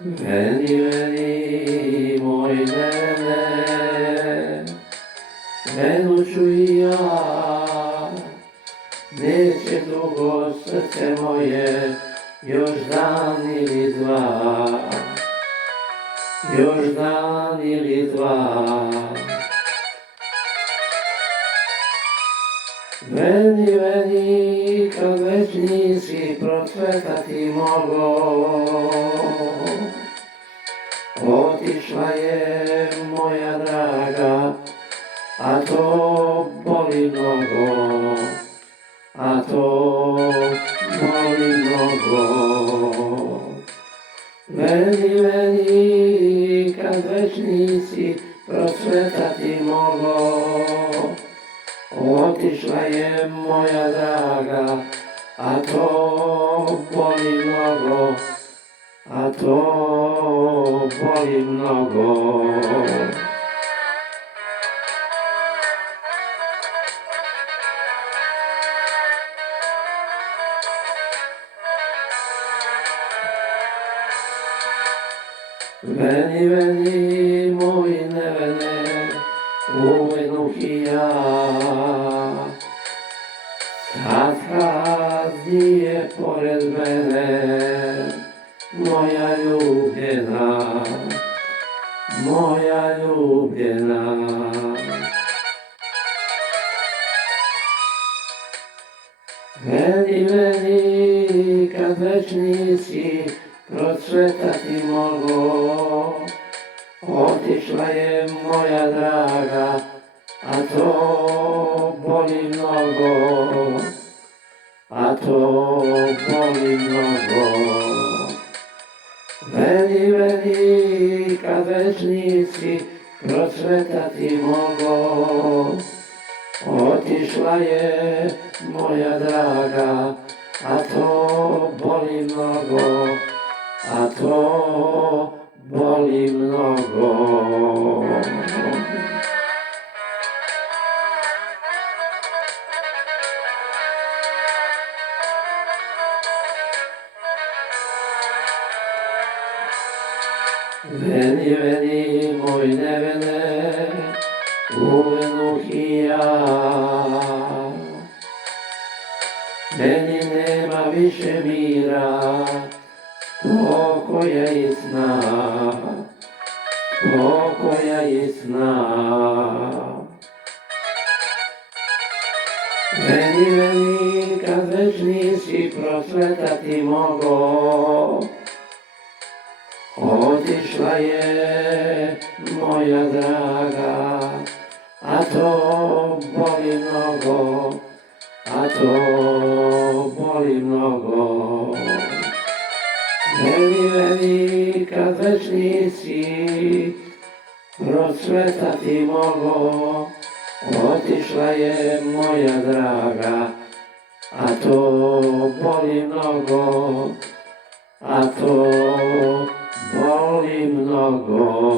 Veni, veni, moj nene, venuću i ja, neće dugo srce moje, još dan ili dva, još dan ili dva. Veni, veni, kad već nisi procvetati mogo, otišla je moja draga, a to boli mnogo, a to boli mnogo. Veni, veni, kad već nisi procvetati mogo, otišla je moja draga, a to boli mnogo, a to boli mnogo. Veni, veni, moj nevene, uvenuh i ja, sad kad nije pored mene, moja ljubljena, moja ljubljena. Veni, veni, kad već nisi procvetati mogo, otišla je moja draga, a to boli mnogo, a to boli mnogo. Veni, veni, kad već nisi procvetati mogo, otišla je moja draga, a to boli mnogo, a to boli mnogo. Veni, veni, moj nevene, uvenuh i ja, meni nema više mira, pokoja i sna, pokoja i sna. Veni, veni, kad već nisi procvetati mogo, otišla je moja draga, a to boli mnogo, a to boli mnogo. Veni, veni, kad već nisi procvetati mogo, otišla je moja draga, a to boli mnogo, a to boli mnogo.